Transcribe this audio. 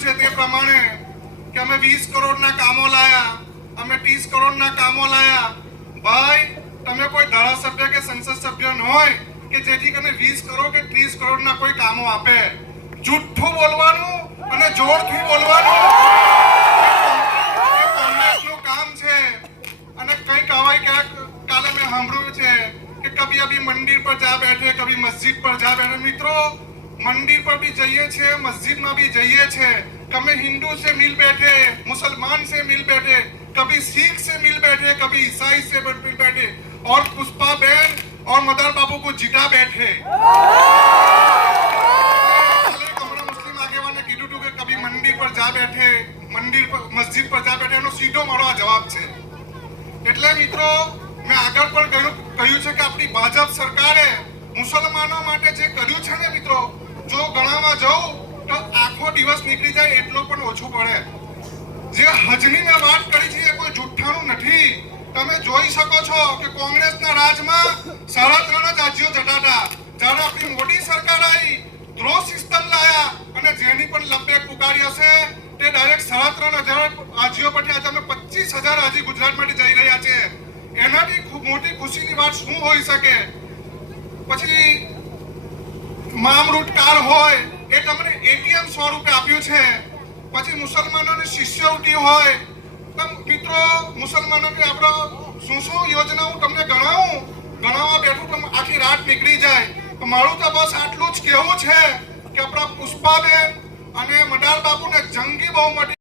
છે તે પ્રમાણે કે અમે 20 કરોડના કામો લાયા, અમે 30 કરોડના કામો લાયા. ભાઈ, તમે કોઈ ધારાસભ્ય કે સંસદ સભ્ય ન હોય કે જેથી કરીને 20 કરોડ કે 30 કરોડના કોઈ કામો આપે. જૂઠું બોલવાનું અને જોરથી બોલવાનું કોંગ્રેસનું કામ છે. અને કઈ કહેવાય ક્યાંક કાલે મેં સાંભળ્યું છે કે કભી અભી મંદિર પર જા બેઠે, કભી મસ્જિદ પર જા બેઠે. મિત્રો, मंदिर पर भी जाइए छे, मस्जिद में भी जाइए छे. कभी हिंदू से मिल बैठे, मुसलमान से मिल बैठे, कभी सिख से मिल बैठे, कभी ईसाई से मिल बैठे, और पुष्पा बहन और मदन बाबू को जिता बैठे. मुस्लिम आगेवान ने कीधुं હતું કે કભી મંદિર પર જા બેઠે, મંદિર પર મસ્જિદ પર જા બેઠે, એનો સીધો મારો આ જવાબ છે. એટલે મિત્રો, મેં આગળ પણ કહ્યું છે કે આપણી ભાજપ સરકારે મુસલમાનો માટે જે કર્યું છે ને મિત્રો, જો ગણાવવા જાઉં તો આખો દિવસ નીકળી જાય એટલો પણ ઓછું પડે. જે હજની મેં વાત કરી છે એ કોઈ જુઠ્ઠાણું નથી. તમે જોઈ શકો છો કે કોંગ્રેસના રાજમાં 3.5 રાજ્યો જટાતા. જ્યારે આપણી મોદી સરકાર આવી, ડ્રો સિસ્ટમ લાયા અને જેની પણ લંબે પુકારી હશે તે ડાયરેક્ટ 3.5 રાજ્યો પરથી આજે અમે 25,000 હજી ગુજરાતમાંથી જઈ રહ્યા છે. એનાથી ખૂબ મોટી ખુશીની વાત શું હોઈ શકે? પછી મામરૂટ કાર હોય એ તમને એટીએમ 100 રૂપિયા આપ્યું છે. પછી મુસલમાનોની શિષ્યવૃત્તિ હોય. મિત્રો, મુસલમાનોની આપણે શું યોજનાઓ તમને ગણાવવા બેઠું તો આખી રાત નીકળી જાય. મારું તો બસ આટલું જ કહેવું છે કે આપણા પુષ્પાબેન અને મડાલ બાબુને જંગી બહુમતી